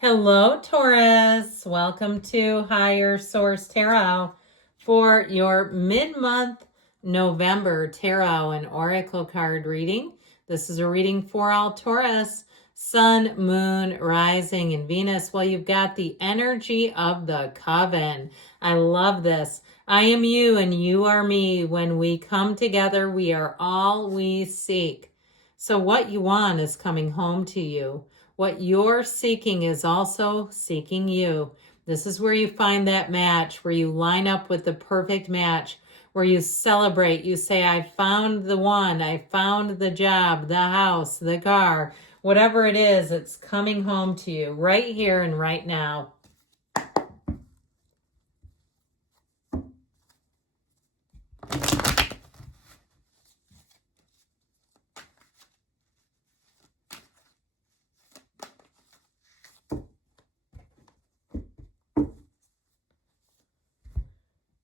Hello, Taurus. Welcome to Higher Source Tarot for your mid-month November tarot and oracle card reading. This is a reading for all Taurus, Sun, Moon, Rising, and Venus. Well, you've got the energy of the coven. I love this. I am you and you are me. When we come together, we are all we seek. So what you want is coming home to you. What you're seeking is also seeking you. This is where you find that match, where you line up with the perfect match, where you celebrate. You say, I found the one, I found the job, the house, the car, whatever it is, it's coming home to you right here and right now.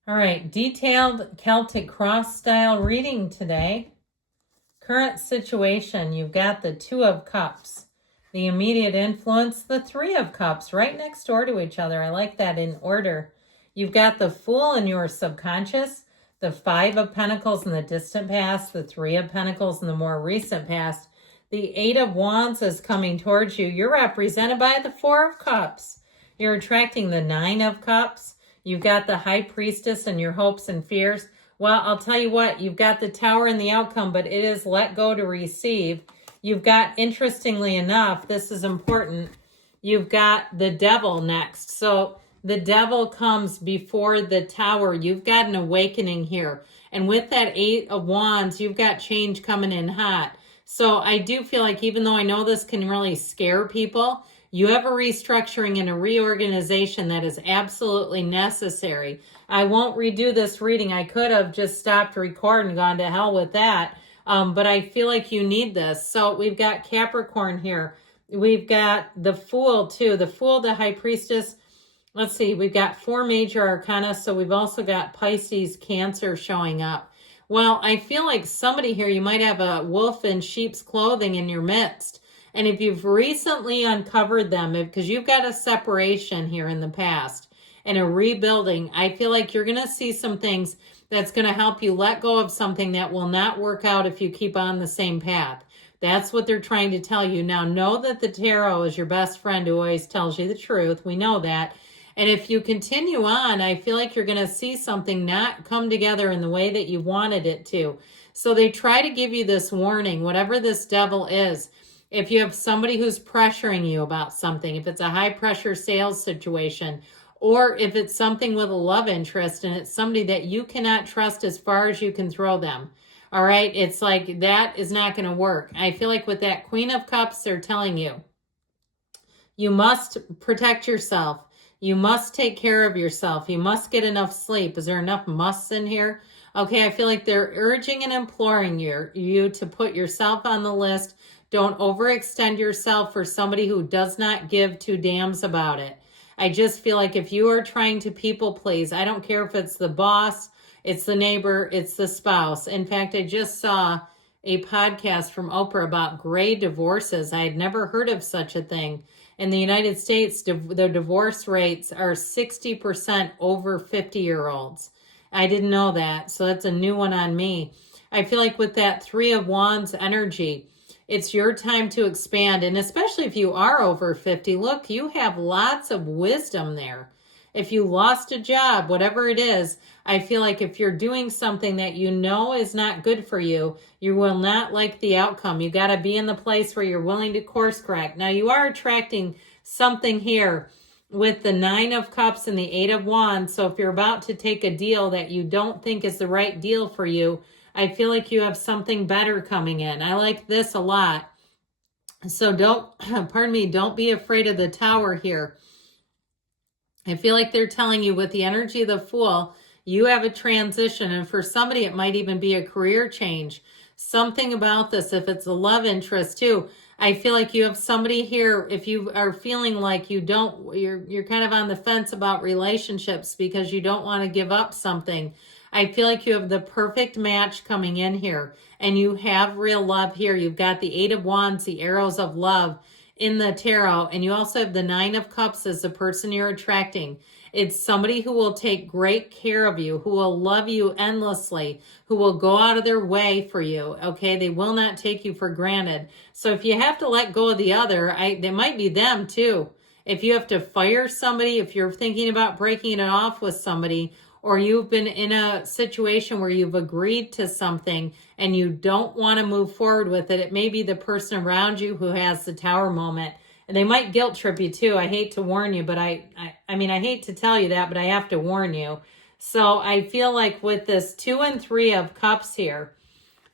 All right, detailed Celtic cross style reading today. Current situation, you've got the Two of Cups. The immediate influence, the Three of Cups, right next door to each other. I like that in order. You've got the Fool in your subconscious, the Five of Pentacles in the distant past, the Three of Pentacles in the more recent past. The Eight of Wands is coming towards you. You're represented by the Four of Cups. You're attracting the Nine of Cups. You've got the High Priestess and your hopes and fears. Well, I'll tell you what, you've got the Tower and the outcome, but it is let go to receive. You've got, interestingly enough, this is important, you've got the Devil next. So the Devil comes before the Tower. You've got an awakening here. And with that Eight of Wands, you've got change coming in hot. So I do feel like, even though I know this can really scare people, you have a restructuring and a reorganization that is absolutely necessary. I won't redo this reading. I could have just stopped recording and gone to hell with that. But I feel like you need this. So we've got Capricorn here. We've got the Fool too. The Fool, the High Priestess. Let's see. We've got 4 major arcana. So we've also got Pisces, Cancer showing up. Well, I feel like somebody here, you might have a wolf in sheep's clothing in your midst. And if you've recently uncovered them, because you've got a separation here in the past and a rebuilding, I feel like you're going to see some things that's going to help you let go of something that will not work out if you keep on the same path. That's what they're trying to tell you. Now, know that the tarot is your best friend who always tells you the truth. We know that. And if you continue on, I feel like you're going to see something not come together in the way that you wanted it to. So they try to give you this warning, whatever this devil is. If you have somebody who's pressuring you about something, if it's a high pressure sales situation, or if it's something with a love interest and it's somebody that you cannot trust as far as you can throw them. All right. It's like that is not going to work. I feel like with that Queen of Cups, they're telling you, you must protect yourself. You must take care of yourself. You must get enough sleep. Is there enough musts in here? Okay. I feel like they're urging and imploring you to put yourself on the list. Don't overextend yourself for somebody who does not give two damns about it. I just feel like if you are trying to people please, I don't care if it's the boss, it's the neighbor, it's the spouse. In fact, I just saw a podcast from Oprah about gray divorces. I had never heard of such a thing. In the United States, the divorce rates are 60% over 50-year-olds. I didn't know that, so that's a new one on me. I feel like with that Three of Wands energy, it's your time to expand. And especially if you are over 50, look, you have lots of wisdom there. If you lost a job, whatever it is, I feel like if you're doing something that you know is not good for you, you will not like the outcome. You got to be in the place where you're willing to course correct. Now, you are attracting something here with the Nine of Cups and the Eight of Wands. So if you're about to take a deal that you don't think is the right deal for you, I feel like you have something better coming in. I like this a lot. So don't be afraid of the Tower here. I feel like they're telling you with the energy of the Fool, you have a transition. And for somebody, it might even be a career change. Something about this, if it's a love interest too, I feel like you have somebody here, if you are feeling like you're kind of on the fence about relationships because you don't want to give up something. I feel like you have the perfect match coming in here and you have real love here. You've got the Eight of Wands, the arrows of love. in the tarot, and you also have the Nine of Cups as the person you're attracting. It's somebody who will take great care of you, who will love you endlessly, who will go out of their way for you, okay? They will not take you for granted. So if you have to let go of the other, they might be them too. If you have to fire somebody, if you're thinking about breaking it off with somebody, or you've been in a situation where you've agreed to something and you don't want to move forward with it, it may be the person around you who has the Tower moment. And they might guilt trip you too. I hate to warn you, but I mean, I hate to tell you that, but I have to warn you. So I feel like with this 2 and 3 of Cups here,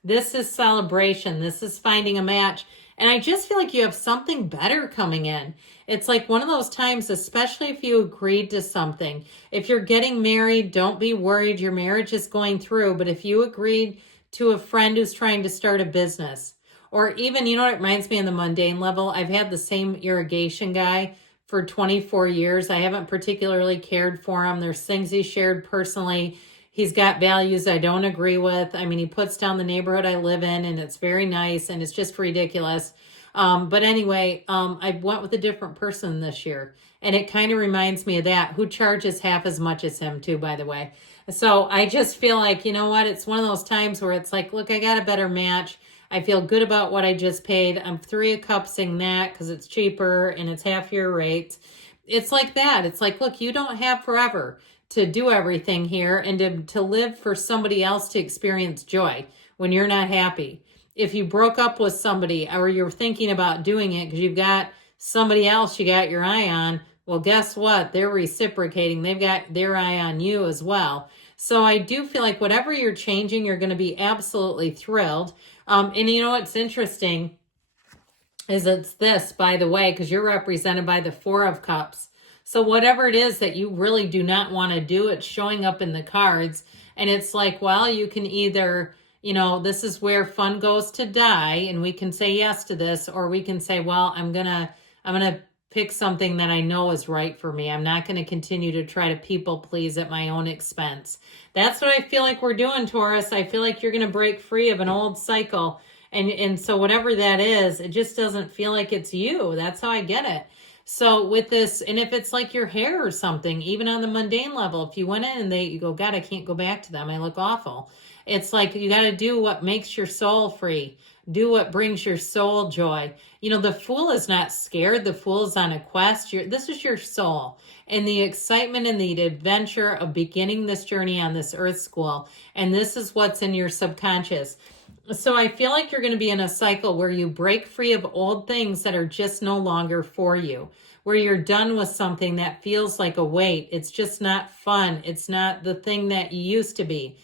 this is celebration. This is finding a match. And I just feel like you have something better coming in. It's like one of those times, especially if you agreed to something. If you're getting married, don't be worried. Your marriage is going through. But if you agreed to a friend who's trying to start a business, or even, you know what it reminds me on the mundane level? I've had the same irrigation guy for 24 years. I haven't particularly cared for him. There's things he shared personally. He's got values I don't agree with. I mean, he puts down the neighborhood I live in, and it's very nice, and it's just ridiculous. But anyway, I went with a different person this year, and it kind of reminds me of that, who charges half as much as him too, by the way. So I just feel like, you know what? It's one of those times where it's like, look, I got a better match. I feel good about what I just paid. I'm 3 of Cupsing that because it's cheaper and it's half your rate. It's like that. It's like, look, you don't have forever to do everything here and to live for somebody else to experience joy when you're not happy. If you broke up with somebody or you're thinking about doing it because you've got somebody else you got your eye on, well, guess what? They're reciprocating. They've got their eye on you as well. So I do feel like whatever you're changing, you're going to be absolutely thrilled. And you know what's interesting is it's this, by the way, because you're represented by the 4 of Cups. So whatever it is that you really do not want to do, it's showing up in the cards. And it's like, well, you can either, you know, this is where fun goes to die, and we can say yes to this, or we can say, well, I'm gonna pick something that I know is right for me. I'm not going to continue to try to people please at my own expense. That's what I feel like we're doing, Taurus. I feel like you're going to break free of an old cycle. And so whatever that is, it just doesn't feel like it's you. That's how I get it. So with this, and if it's like your hair or something, even on the mundane level, if you went in and you go, God, I can't go back to them. I look awful. It's like you got to do what makes your soul free. Do what brings your soul joy. You know, the Fool is not scared. The Fool is on a quest. This is your soul. And the excitement and the adventure of beginning this journey on this earth school. And this is what's in your subconscious. So I feel like you're going to be in a cycle where you break free of old things that are just no longer for you. Where you're done with something that feels like a weight. It's just not fun. It's not the thing that you used to be.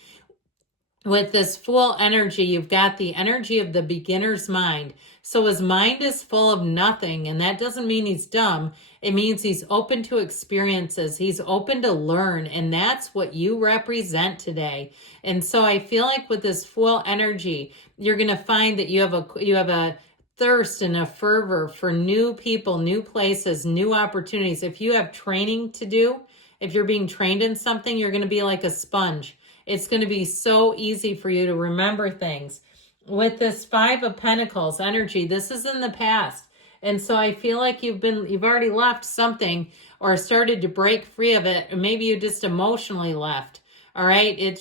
With this Fool energy, you've got the energy of the beginner's mind. So his mind is full of nothing, and that doesn't mean he's dumb. It means he's open to experiences. He's open to learn, and that's what you represent today. And so I feel like with this Fool energy, you're going to find that you have a thirst and a fervor for new people, new places, new opportunities. If you have training to do, if you're being trained in something, you're going to be like a sponge. It's going to be so easy for you to remember things. With this 5 of Pentacles energy, this is in the past. And so I feel like you've already left something or started to break free of it. Or maybe you just emotionally left. All right. And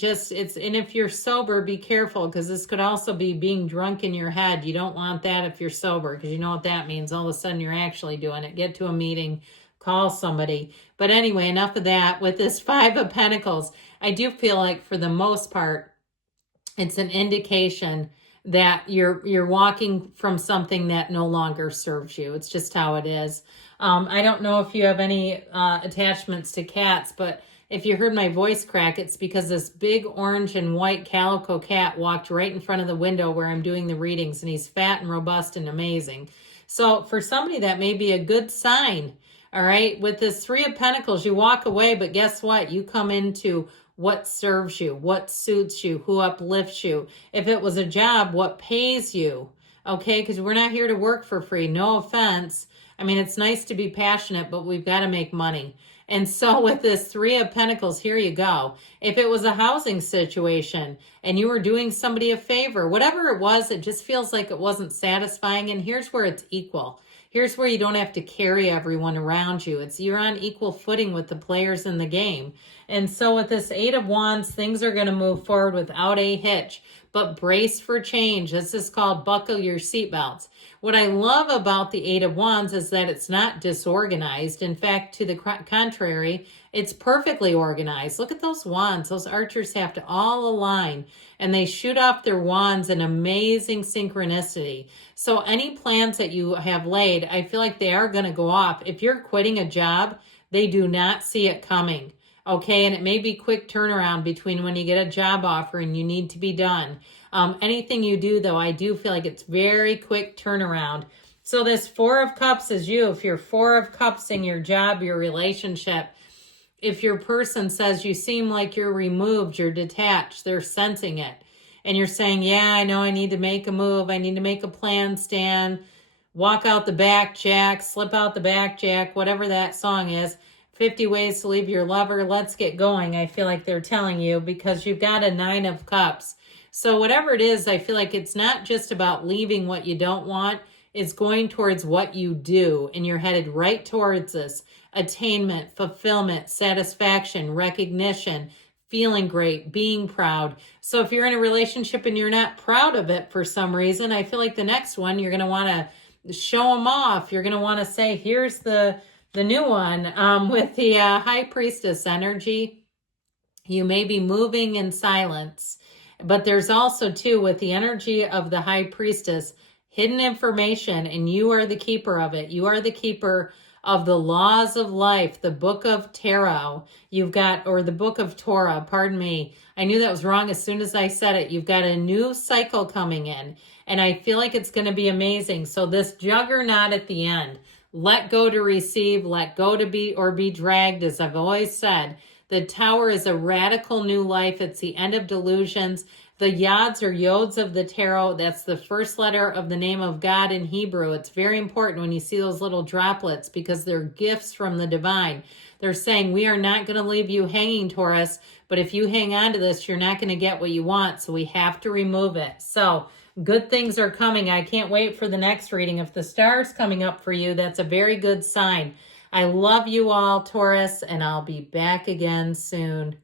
if you're sober, be careful, because this could also be being drunk in your head. You don't want that if you're sober, because you know what that means. All of a sudden you're actually doing it. Get to a meeting, call somebody. But anyway, enough of that. With this 5 of Pentacles, I do feel like for the most part, it's an indication that you're walking from something that no longer serves you. It's just how it is. I don't know if you have any attachments to cats, but if you heard my voice crack, it's because this big orange and white calico cat walked right in front of the window where I'm doing the readings, and he's fat and robust and amazing. So for somebody, that may be a good sign. All right. With this 3 of Pentacles, you walk away, but guess what? You come into what serves you, what suits you, who uplifts you. If it was a job, what pays you, okay? Because we're not here to work for free. No offense. I mean, it's nice to be passionate, but we've got to make money. And so with this 3 of Pentacles, here you go. If it was a housing situation and you were doing somebody a favor, whatever it was, it just feels like it wasn't satisfying. And here's where it's equal. here's where you don't have to carry everyone around you. You're on equal footing with the players in the game. And so with this Eight of Wands, things are going to move forward without a hitch. But brace for change. This is called buckle your seatbelts. What I love about the Eight of Wands is that it's not disorganized. In fact, to the contrary, it's perfectly organized. Look at those wands. Those archers have to all align, and they shoot off their wands in amazing synchronicity. So any plans that you have laid, I feel like they are going to go off. If you're quitting a job, they do not see it coming. Okay, and it may be quick turnaround between when you get a job offer and you need to be done. Anything you do, though, I do feel like it's very quick turnaround. So this Four of Cups is you. If you're Four of Cups in your job, your relationship, if your person says you seem like you're removed, you're detached, they're sensing it. And you're saying, yeah, I know I need to make a move. I need to make a plan, Stan. Walk out the back, Jack. Slip out the back, Jack. Whatever that song is. 50 ways to leave your lover. Let's get going. I feel like they're telling you, because you've got a Nine of Cups. So whatever it is, I feel like it's not just about leaving what you don't want. It's going towards what you do, and you're headed right towards this. Attainment, fulfillment, satisfaction, recognition, feeling great, being proud. So if you're in a relationship and you're not proud of it for some reason, I feel like the next one, you're going to want to show them off. You're going to want to say, here's the new one with the High Priestess energy. You may be moving in silence, but there's also, too, with the energy of the High Priestess, hidden information, and you are the keeper of it. You are the keeper of the laws of life, the book of tarot. You've got, or the book of Torah, pardon me. I knew that was wrong as soon as I said it. You've got a new cycle coming in, and I feel like it's going to be amazing. So this juggernaut at the end, let go to receive, let go to be or be dragged, as I've always said. The Tower is a radical new life. It's the end of delusions. The yods or yods of the tarot, that's the first letter of the name of God in Hebrew. It's very important when you see those little droplets, because they're gifts from the divine. They're saying, we are not going to leave you hanging, Taurus, but if you hang on to this, you're not going to get what you want, so we have to remove it. So good things are coming. I can't wait for the next reading. If the star's coming up for you, that's a very good sign. I love you all, Taurus, and I'll be back again soon.